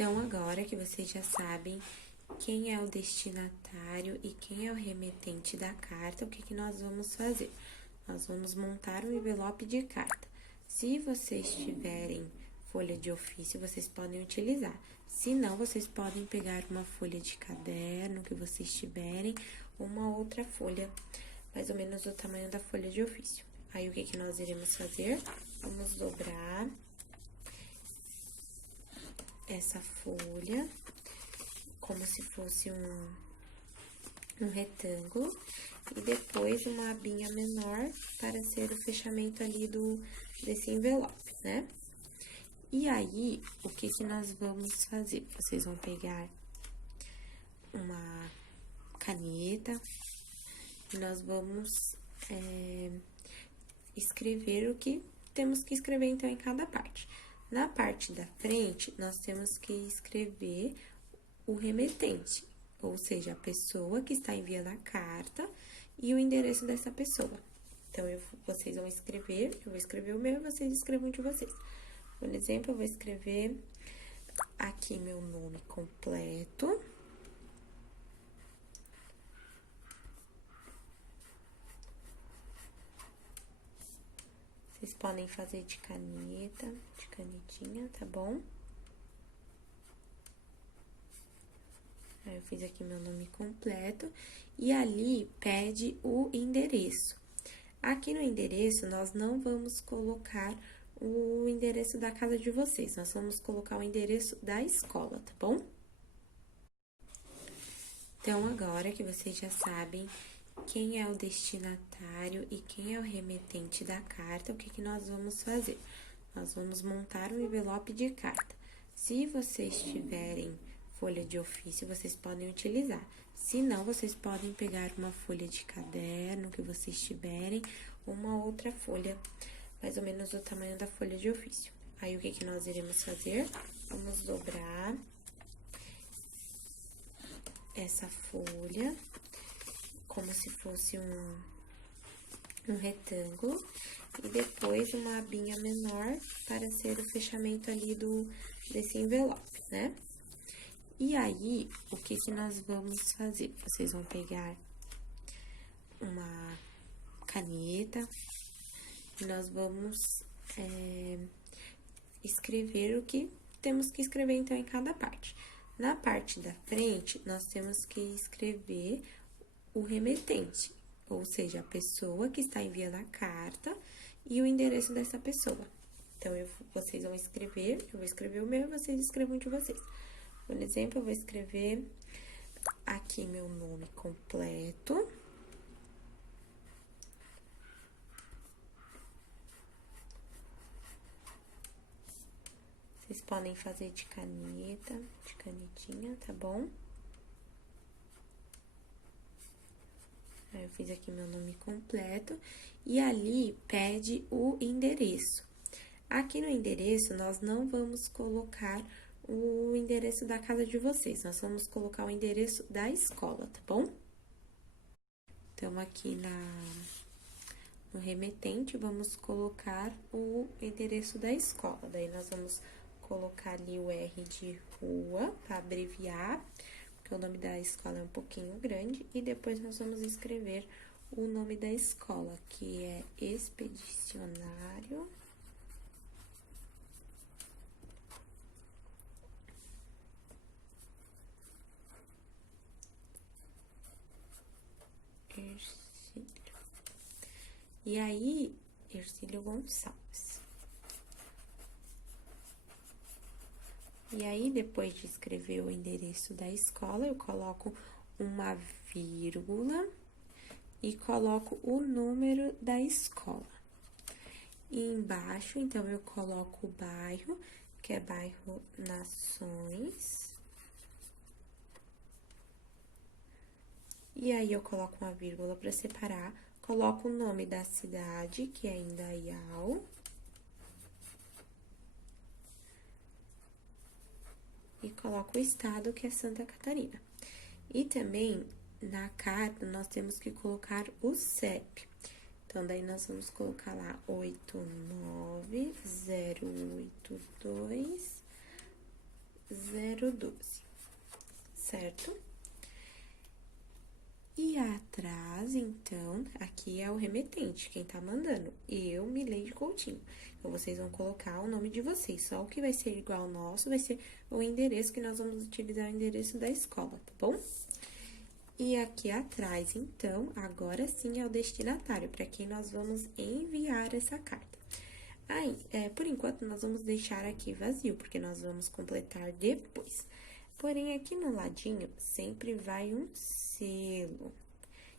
Então, agora que vocês já sabem quem é o destinatário e quem é o remetente da carta, o que nós vamos fazer? Nós vamos montar um envelope de carta. Se vocês tiverem folha de ofício, vocês podem utilizar. Se não, vocês podem pegar uma folha de caderno que vocês tiverem, ou uma outra folha, mais ou menos do tamanho da folha de ofício. Aí, o que nós iremos fazer? Vamos dobrar essa folha como se fosse um retângulo e depois uma abinha menor para ser o fechamento ali desse envelope, né? E aí, o que nós vamos fazer? Vocês vão pegar uma caneta e nós vamos escrever o que temos que escrever, então, em cada parte. Na parte da frente, nós temos que escrever o remetente, ou seja, a pessoa que está enviando a carta e o endereço dessa pessoa. Então, vocês vão escrever, eu vou escrever o meu e vocês escrevam o de vocês. Por exemplo, eu vou escrever aqui meu nome completo. Vocês podem fazer de caneta, de canetinha, tá bom? Aí, eu fiz aqui meu nome completo e ali pede o endereço. Aqui no endereço, nós não vamos colocar o endereço da casa de vocês, nós vamos colocar o endereço da escola, tá bom? Então, agora que vocês já sabem quem é o destinatário e quem é o remetente da carta, o que nós vamos fazer? Nós vamos montar um envelope de carta. Se vocês tiverem folha de ofício, vocês podem utilizar. Se não, vocês podem pegar uma folha de caderno que vocês tiverem, ou uma outra folha, mais ou menos do tamanho da folha de ofício. Aí, o que nós iremos fazer? Vamos dobrar essa folha como se fosse um retângulo e depois uma abinha menor para ser o fechamento ali desse envelope, né? E aí, o que nós vamos fazer? Vocês vão pegar uma caneta e nós vamos escrever o que temos que escrever, então, em cada parte. Na parte da frente, nós temos que escrever o remetente, ou seja, a pessoa que está enviando a carta e o endereço dessa pessoa. Então, vocês vão escrever, eu vou escrever o meu e vocês escrevam o de vocês. Por exemplo, eu vou escrever aqui meu nome completo. Vocês podem fazer de caneta, de canetinha, tá bom? Aí, eu fiz aqui meu nome completo e ali pede o endereço. Aqui no endereço, nós não vamos colocar o endereço da casa de vocês, nós vamos colocar o endereço da escola, tá bom? Então, aqui no remetente, vamos colocar o endereço da escola. Daí, nós vamos colocar ali o R de rua, para abreviar, porque o nome da escola é um pouquinho grande. E depois, nós vamos escrever o nome da escola, que é Expedicionário Hercílio. E aí, Hercílio Gonçalves. E aí, depois de escrever o endereço da escola, eu coloco uma vírgula e coloco o número da escola. E embaixo, então, eu coloco o bairro, que é bairro Nações. E aí, eu coloco uma vírgula para separar, coloco o nome da cidade, que é Indaial. E coloco o estado, que é Santa Catarina. E também, na carta, nós temos que colocar o CEP. Então, daí, nós vamos colocar lá 89082 012, certo? E atrás, então, aqui é o remetente, quem tá mandando. Eu, Mileide Coutinho. Então, vocês vão colocar o nome de vocês. Só o que vai ser igual ao nosso vai ser o endereço, que nós vamos utilizar o endereço da escola, tá bom? E aqui atrás, então, agora sim é o destinatário, para quem nós vamos enviar essa carta. Aí, por enquanto, nós vamos deixar aqui vazio, porque nós vamos completar depois. Porém, aqui no ladinho, sempre vai um selo.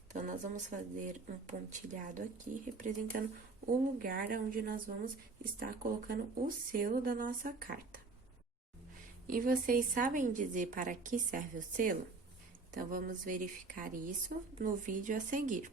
Então, nós vamos fazer um pontilhado aqui, representando o lugar onde nós vamos estar colocando o selo da nossa carta. E vocês sabem dizer para que serve o selo? Então, vamos verificar isso no vídeo a seguir.